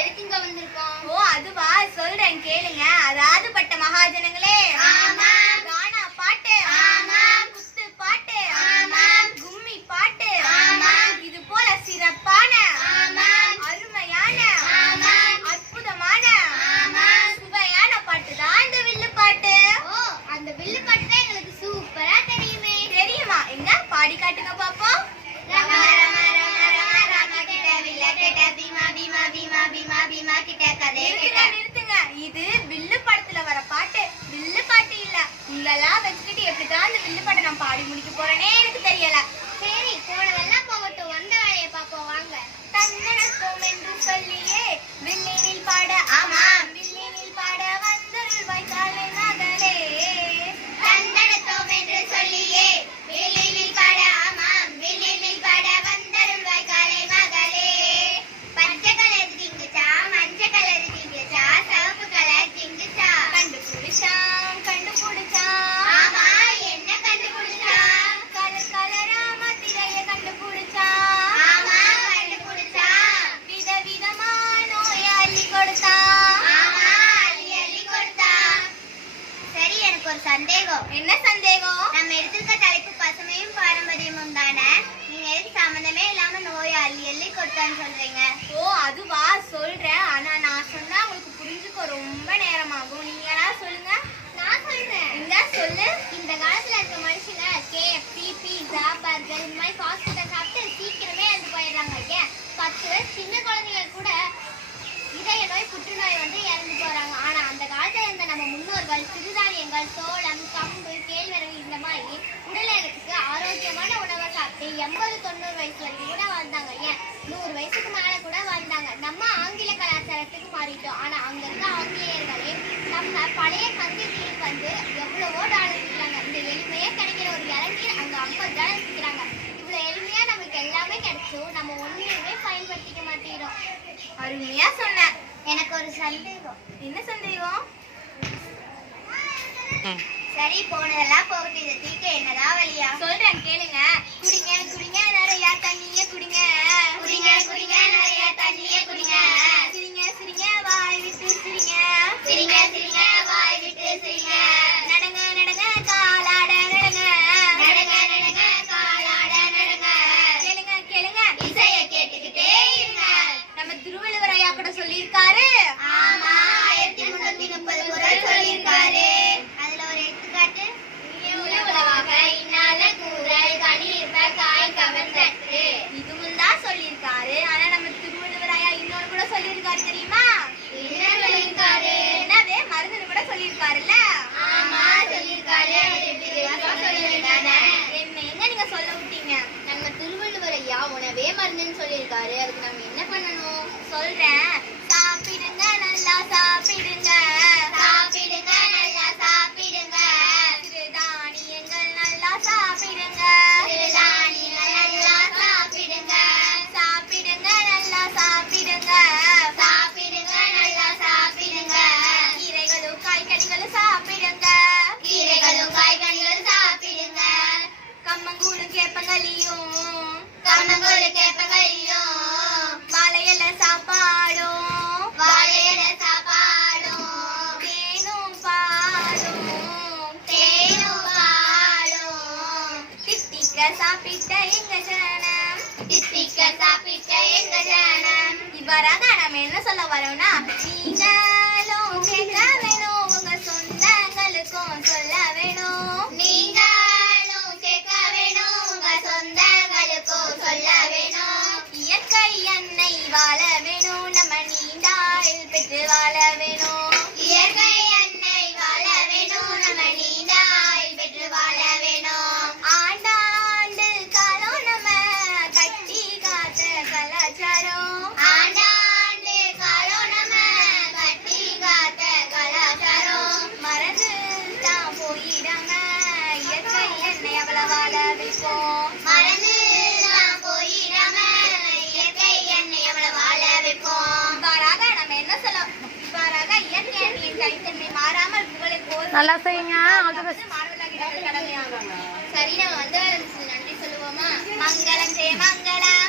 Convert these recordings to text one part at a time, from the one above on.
எதுக்கு இங்க வந்திருக்கோம்? ஓ அதுவா? சொல்றேன் கேளுங்க. அதாவது பட்ட மகாஜனங்களே. நிறுத்துங்க நிறுத்துங்க. இது வில்லு படத்துல வர பாட்டு. வில்லு பாட்டு இல்ல. உங்களெல்லாம் வச்சுக்கிட்டு எப்படிதான் இந்த வில்லு பாட்டை நான் பாடி முடிக்க போறேனே எனக்கு தெரியல. எனக்கு ஒரு சந்தேகம். என்ன சந்தேகம்? நம்ம எடுத்திருக்க தலைப்பு பசுமையும் பாரம்பரியமும் தானே? நீங்க எதுக்கு சம்மந்தமே இல்லாம நோயை அள்ளி அள்ளி கொடுத்தான்னு சொல்றீங்க? ஓ அதுவா? சொல்றேன். ஆனா நான் சொன்னா உங்களுக்கு புரிஞ்சுக்க ரொம்ப நேரமாகும். நீங்க யாராவது சொல்லுங்க. நான் சொல்றேன். இந்த சொல்லு. இந்த காலத்துல இருக்க மனுஷங்க கேஎஃப்சி பீஸா பர்கர் இந்த மாதிரி ஃபாஸ்ட் ஃபுட்டை சாப்பிட்டு சீக்கிரமே இறந்து போயிடுறாங்க. ஏன்? பத்து வயசு சின்ன குழந்தைங்க கூட இதய நோய் புற்றுநோய் வந்து இறந்து போறாங்க. ஆனா அந்த காலத்துல இருந்த நம்ம முன்னோர்கள் சிறுதானியங்கள் சோளம் கம்பு கேழ்வரகு இந்த மாதிரி உடலுக்கு ஆரோக்கியமான உணவை சாப்பிட்டு எண்பது தொண்ணூறு வயசு வரைக்கும் கூட வாழ்ந்தாங்க. ஏன்? நூறு வயசுக்கு மேல கூட வாழ்ந்தாங்க. நம்ம ஆங்கில கலாச்சாரத்துக்கு மாறிட்டோம். ஆனா அங்க இருக்க ஆங்கிலேயர்களே நம்ம பழைய கஞ்சிக்கு வந்து எவ்வளவோ டாலர் விற்கிறாங்க. இந்த எளிமையா கிடைக்கிற ஒரு இளநீர் அங்க ஐம்பது டாலர் விற்கிறாங்க. இவ்வளவு எளிமையா நமக்கு எல்லாமே கிடைச்சும் நம்ம ஒண்ணுமே பயன்படுத்திக்க மாட்டேங்கிறோம். அருமையா சொன்ன எனக்கு ஒரு சந்தேகம். என்ன சந்தேகம்? சரி போனதெல்லாம் போகட்டும் இதை தீர்க்க என்னதான் வழியா? சொல்றேன் கேளுங்க. குடிங்க குடிங்க நிறைய தண்ணிய குடிங்க. குடிங்க குடிங்க நிறைய தண்ணிய குடிங்க. என்ன நீங்க சொல்ல விட்டீங்க. நம்ம திருவள்ளுவர் ஐயா உணவே மருந்துன்னு சொல்லியிருக்காரு. அதுக்கு நம்ம என்ன பண்ணணும்? சொல்றேன். சாப்பிடுங்க நல்லா சாப்பிடு சாப்பிட்ட எங்க ஜனம் தித்திக்க சாப்பிட்ட எங்க ஜனம் இவ்வாறாக நம்ம என்ன சொல்ல வரோம்னா நீங்களும் கேட்க நல்லா செய்யுங்க. சரி நம்ம வந்து நன்றி சொல்லுவோமா? மங்களம் ஜெய மங்களம்.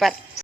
But.